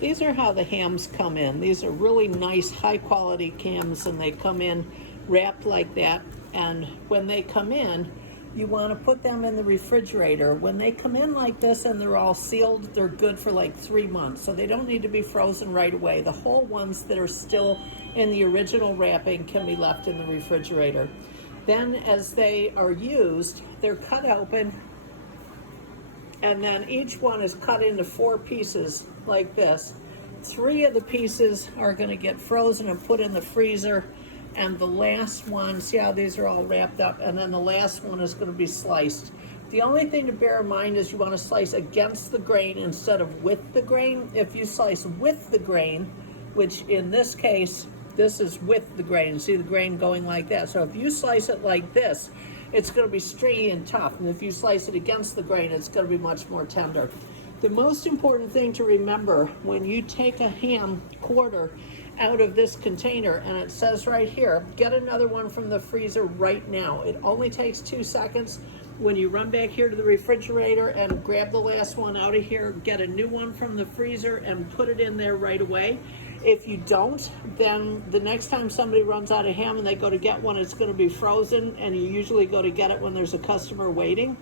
these are how the hams come in. These are really nice, high quality hams, and they come in wrapped like that. And when they come in, you want to put them in the refrigerator. When they come in like this and they're all sealed, they're good for like 3 months. So they don't need to be frozen right away. The whole ones that are still in the original wrapping can be left in the refrigerator. Then as they are used, they're cut open, and then each one is cut into 4 pieces like this. 3 of the pieces are going to get frozen and put in the freezer, and the last one, see how these are all wrapped up, and then the last one is going to be sliced. The only thing to bear in mind is you want to slice against the grain instead of with the grain. If you slice with the grain, which in this case, this is with the grain, see the grain going like that. So if you slice it like this, it's going to be stringy and tough. And if you slice it against the grain, it's going to be much more tender. The most important thing to remember when you take a ham quarter out of this container, and it says right here, get another one from the freezer right now. It only takes 2 seconds. When you run back here to the refrigerator and grab the last one out of here, get a new one from the freezer and put it in there right away. If you don't, then the next time somebody runs out of ham and they go to get one, it's going to be frozen, and you usually go to get it when there's a customer waiting.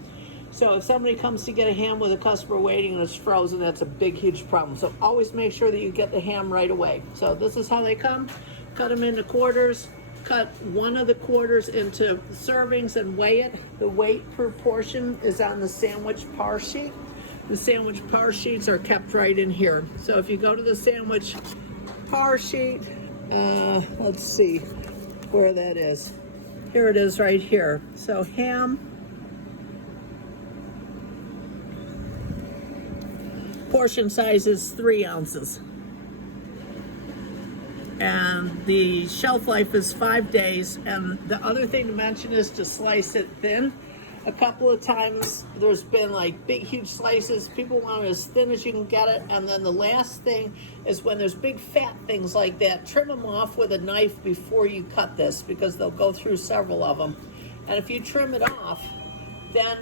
So if somebody comes to get a ham with a customer waiting and it's frozen, that's a big, huge problem. So always make sure that you get the ham right away. So this is how they come. Cut them into quarters. Cut one of the quarters into servings and weigh it. The weight per portion is on the sandwich par sheet. The sandwich par sheets are kept right in here. So if you go to the sandwich par sheet, let's see where that is. Here it is right here. So ham, portion size is 3 ounces. And the shelf life is 5 days. And the other thing to mention is to slice it thin. A couple of times there's been like big, huge slices. People want it as thin as you can get it. And then the last thing is when there's big fat things like that, trim them off with a knife before you cut this, because they'll go through several of them. And if you trim it off, then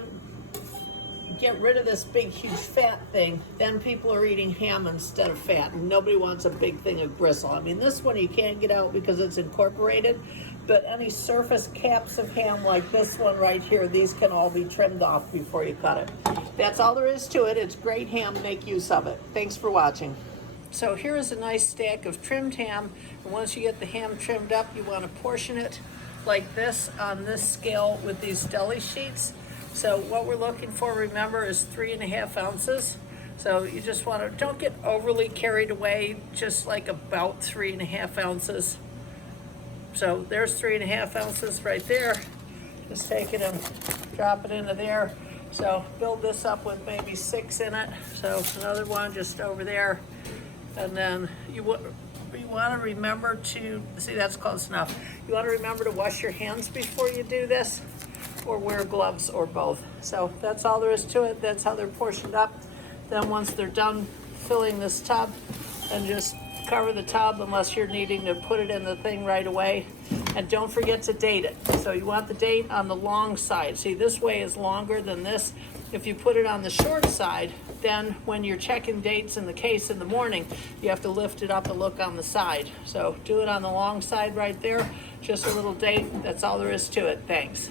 get rid of this big, huge fat thing, then people are eating ham instead of fat, and nobody wants a big thing of gristle. I mean, this one you can't get out because it's incorporated, but any surface caps of ham like this one right here, these can all be trimmed off before you cut it. That's all there is to it. It's great ham. Make use of it. Thanks for watching. So here is a nice stack of trimmed ham, and once you get the ham trimmed up, you want to portion it like this on this scale with these deli sheets. So what we're looking for, remember, is 3.5 ounces. So you just want to, don't get overly carried away, just like about 3.5 ounces. So there's 3.5 ounces right there. Just take it and drop it into there. So build this up with maybe 6 in it. So another one just over there. And then you want to remember to, see, that's close enough. You want to remember to wash your hands before you do this, or wear gloves, or both. So that's all there is to it. That's how they're portioned up. Then once they're done filling this tub, and just cover the tub unless you're needing to put it in the thing right away. And don't forget to date it. So you want the date on the long side. See, this way is longer than this. If you put it on the short side, then when you're checking dates in the case in the morning, you have to lift it up and look on the side. So do it on the long side right there. Just a little date. That's all there is to it. Thanks.